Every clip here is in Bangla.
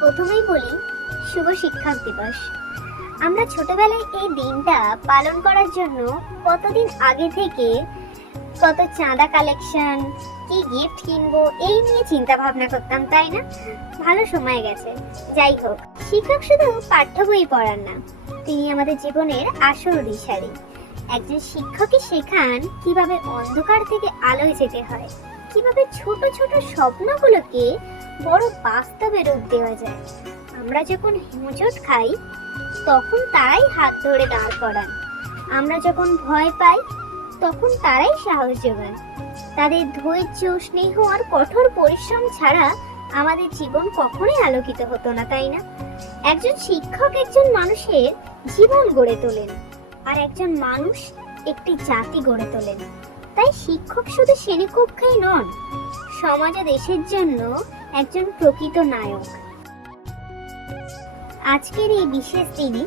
প্রথমেই বলি শুভ শিক্ষক দিবস। আমরা ছোটবেলায় এই দিনটা পালন করার জন্য কতদিন আগে থেকে কত চাঁদা কালেকশন, কি গিফট কিনবো এই নিয়ে চিন্তা ভাবনা করতাম, তাই না? ভালো সময় গেছে। যাই হোক, শিক্ষক শুধু পাঠ্য বই পড়ান না, তিনি আমাদের জীবনের আসল দিশারি। একজন শিক্ষকই শেখান কিভাবে অন্ধকার থেকে আলোয় যেতে হয়, কিভাবে ছোট ছোট স্বপ্নগুলোকে বড় বাস্তবে রূপ দেওয়া যায়। আমরা যখন হোঁচট খাই তখন তারাই হাত ধরে দাঁড় করান, আমরা যখন ভয় পাই তখন তারাই সাহস যোগান। তাদের ধৈর্য, স্নেহ আর কঠোর পরিশ্রম ছাড়া আমাদের জীবন কখনোই আলোকিত হতো না, তাই না? একজন শিক্ষক একজন মানুষের জীবন গড়ে তোলেন, আর একজন মানুষ একটি জাতি গড়ে তোলেন। তাই শিক্ষক শুধু শ্রেণীকক্ষেই নন, সমাজ ও দেশের জন্য একজন প্রকৃত নায়ক। আজকের এই বিশেষ দিনে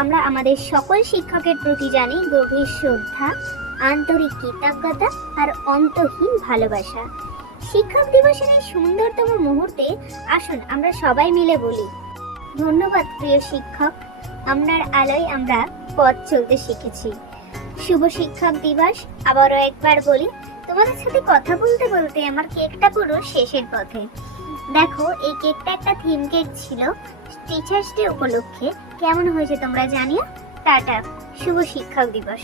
আমরা আমাদের সকল শিক্ষকের প্রতি জানাই গভীর শ্রদ্ধা, আন্তরিক কৃতজ্ঞতা আর অন্তহীন ভালোবাসা। শিক্ষক দিবসের এই সুন্দরতম মুহূর্তে আসুন আমরা সবাই মিলে বলি, ধন্যবাদ প্রিয় শিক্ষক, আপনার আলোয় আমরা পথ চলতে শিখেছি। শুভ শিক্ষক দিবস। আবারও একবার বলি, তোমাদের সাথে কথা বলতে বলতে আমার কেকটা পুরো শেষের পথে। দেখো, এই কেকটা একটা থিম কেক ছিল টিচার্স ডে উপলক্ষে। কেমন হয়েছে তোমরা জানিও। টাটা, শুভ শিক্ষক দিবস।